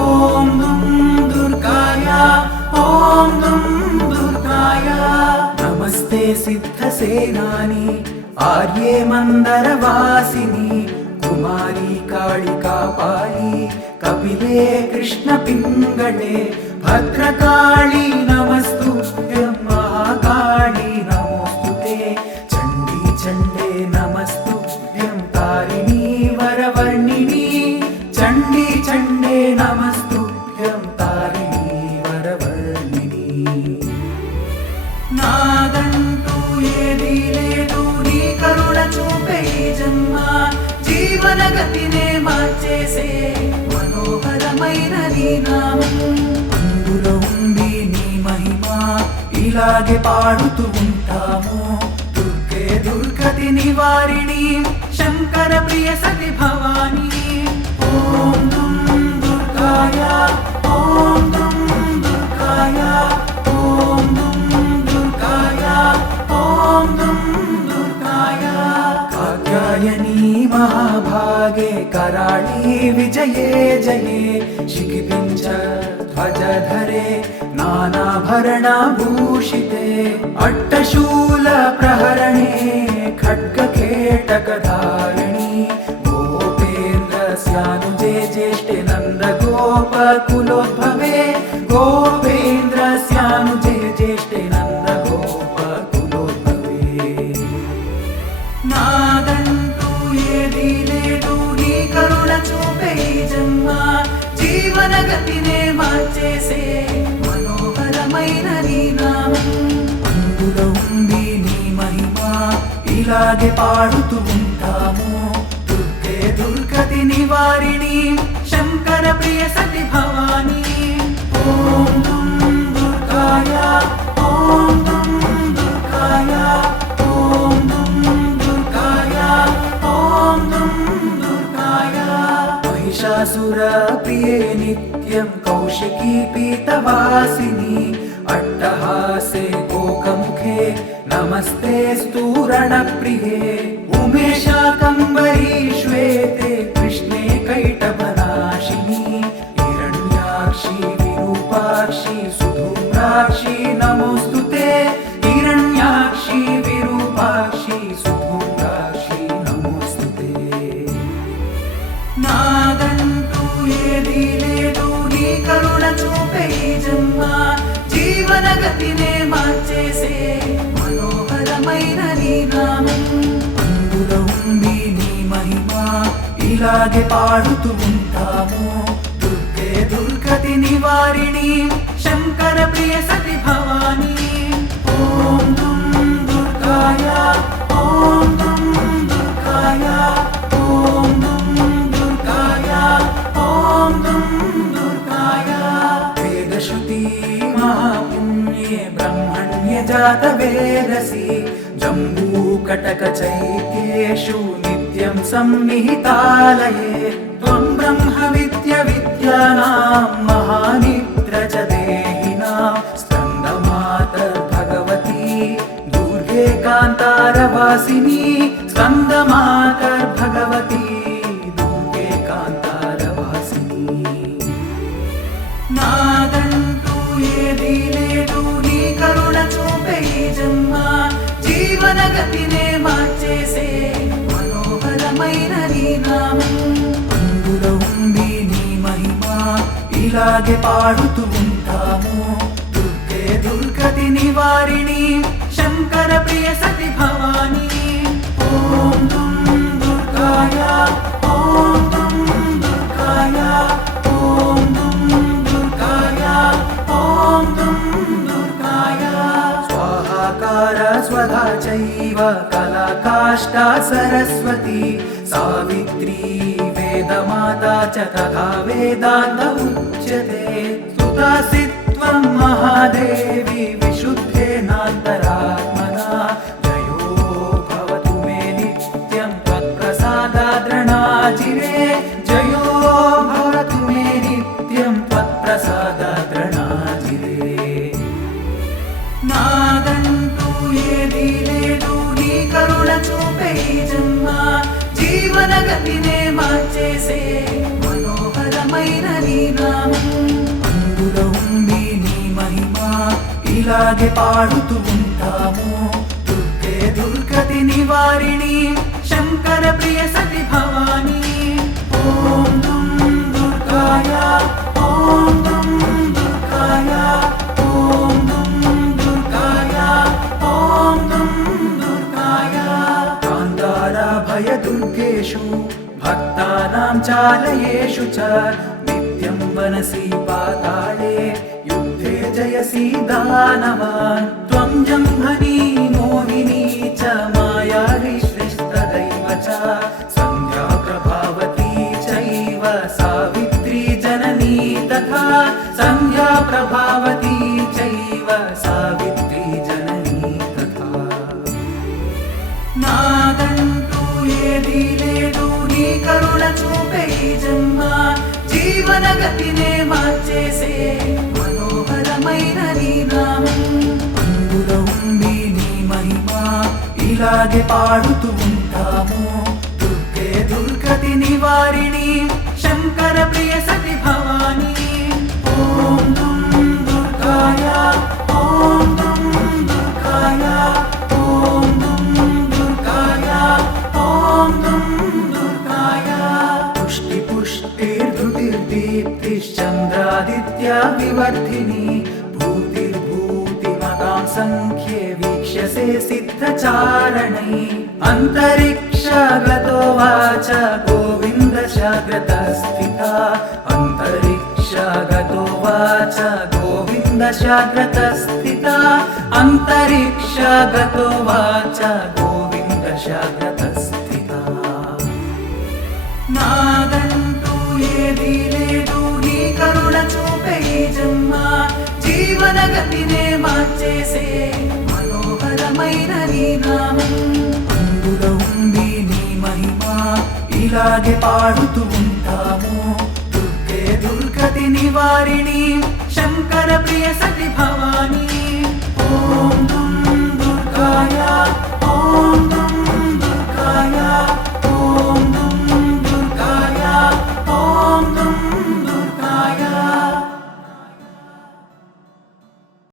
ఓం దుం దుర్గాయ ఓం దుం దుర్గాయ నమస్తే సిద్ధసేనాని ఆర్యే మందరవాసిని కుమారి కాళికాపాలి కపిలే కృష్ణ పింగళే భద్రకాళి నమస్తుభ్యం మహాకాళి నమోస్తుతే చండీ చండే నమస్తుభ్యం తారిణీ వరవర్ణిని చండీ చండే నమస్తుభ్యం తారిణీ వరవర్ణిని నాదంటూ ఏదీ లేదు నీ కరుణ చూపే జన్మ జీవన గతినే మార్చేసే మనోహరమైన నీ నామం అందులో ఉంది నీ మహిమ ఇలాగే పాడుతూ ఉంటాము దుర్గే దుర్గతి నివారిణి శంకర ప్రియ సతి భవాని ఓం దుం దుర్గాయ ఓం దుం దుర్గాయ ఓం దుం దుర్గాయ ఓం దుం దుర్గాయ కాత్యాయని महाभागे कराळी विजये जये शिखिपिञ्च ध्वजधरे नानाभरणभूषिते अट्टशूल प्रहरणे खड्गकेटकधारिणी गोपेन्द्रस्यानुजे ज्येष्ठे नन्दगोपकुलोद्भवे गोपेन्द्रस्यानुजे ज्येष्ठे नन्दगोपकुलोद्भवे నాదంటూ ఏదీ లేదు నీ కరుణ చూపే జన్మ జీవన గతినే మార్చేసే మనోహరమైన నీ నామం అందులో ఉంది నీ మహిమ ఇలాగే పాడుతూ ఉంటాము దుర్గే దుర్గతి నివారిణి శంకర ప్రియ సతి భవాని ఓం దుం దుర్గాయ ఓం దుం దుర్గాయ ఓం దుం ఓం దుం దుర్గాయ महिषासुर प्रिये नित्यं कौशिकी पीतवासिनी अट्टहासे कोकमुखे नमस्ते स्तूरणप्रिये उमेशाकम्बरी श्वेते कृष्णे कैटभनाशिनी हिरण्याक्षी विरूपाक्षी सुधूम्राक्षी नमोस्तुते हिरण्याक्षी विरूपाक्षी सुधूम्राक्षी नमोस्तुते నాదంటూ ఏదీ లేదు నీ కరుణ చూపే జన్మ జీవన గతినే మార్చేసే మనోహరమైన నీ నామం అందులో ఉంది నీ మహిమ ఇలాగే పాడుతూ ఉంటాము దుర్గే దుర్గతి నివారిణి శంకర ప్రియ సతి భవాని ఓం దుం దుర్గాయ ఓం దుం దుర్గాయ ఓం దుం దుర్గాయ ఓం దుం దుర్గాయ వేదశ్రుతి మహాపుణ్యే బ్రహ్మణ్య జాత వేదసి జంబూకటక చైత్యేషు నిత్యం సన్నిహితాలయే త్వం బ్రహ్మ విద్య విద్యానాం మహానిద్ర చ దేహినాం స్కందమాతర్భగవతి దుర్గే కాంతారవాసిని స్కందమాతర్భగవతి దుర్గే కాంతారవాసిని నాదంటూ ఏదీ లేదు నీ కరుణ చూపే జన్మ జీవన గతినే మార్చేసే మనోహరమైన నీ నామం అందులో ఉంది నీ మహిమ ఇలాగే పాడుతూ ఉంటాము దుర్గే దుర్గతి నివారిణి శంకర ప్రియ సతి భవాని ఓం దుం దుర్గాయ ఓం దుం దుర్గాయ ఓం దుం దుర్గాయ ఓం దుం దుర్గాయ స్వాహాకార స్వధా చైవ కళాకాష్టా సరస్వతి సావిత్రీ వేదమాతా చ తథా వేదాంత ఉచ్యతే సుతాసిత్వం మహాదేవి విశుద్ధేనాంతరాత్మనా జయో భవతు మే నిత్యం త్వత్ప్రసాదాద్రణాజిరే జయో భవతు మే నిత్యం త్వత్ప్రసాదాద్రణాజిరే నాదంటూ ఏదీ లేదు నీ కరుణ చూపే జన్మ జీవన గతినే మార్చేసే మనోహరం మనోహరమైన నీ నామం అందులో ఉంది నీ మహిమ ఇలాగే పాడుతూ ఉంటాము దుర్గే దుర్గతి నివారిణి శంకర ప్రియ సతి భవాని ఓం దుం దుర్గాయ ఓం దుం దుర్గాయ ఓం దుం దుర్గాయ ఓం దుం దుర్గాయ కాంతార భయ దుర్గేషు భక్తానాం చాలయేషు చ నిత్యం వనసి పాతాళే యుద్ధే జయసి దానవాన్ త్వం జంహని మోహిని చ మాయావి శ్రేష్టదైవ చ సంధ్యా ప్రభావతి చైవ సావిత్రి జననీ తథా సంధ్యా ప్రభావతి చైవ సావిత్రి జననీ తథా నాదంటూ ఏదీ లేదు నీ కరుణ చూపే ఈ జన్మ జీవన గతినే మార్చేసే మనోహరమైన నీ నామం అందులో ఉంది నీ మహిమ ఇలాగే పాడుతూ ఉంటాము దుర్గే దుర్గతి నివారిణి శంకర ప్రియ సతి భవాని ఓం దుం దుర్గాయ ఓం దుం దుర్గాయ ఓం దుం దుర్గాయ ఓం దుం దుర్గాయ పుష్టి పుష్టిర్ధృతిర్దీప్తిశ్చంద్రాదిత్య వివర్ధిని భూతిర్భూతిమతాం సంఖ్యే వీక్ష్యసే సిద్ధచారణై అంతరిక్షగతో వాచ గోవింద శాగ్రత స్థిత అంతరిక్షగతో వాచ గోవింద శాగ్రత స్థిత అంతరిక్షగతో వాచ గోవింద శాగ్రత స్థిత నాదంటూ ఏదీ లేదు నీ కరుణ చూపే ఈ జన్మ జీవన గతినే మార్చేసే మనోహరమైన నీ నామం అందులో ఉంది నీ మహిమ ఇలాగే పాడుతూ ఉంటాము దుర్గే దుర్గతి నివారిణి శంకర ప్రియ సతి భవాని ఓం దుం దుర్గాయ ఓం దుం దుర్గాయ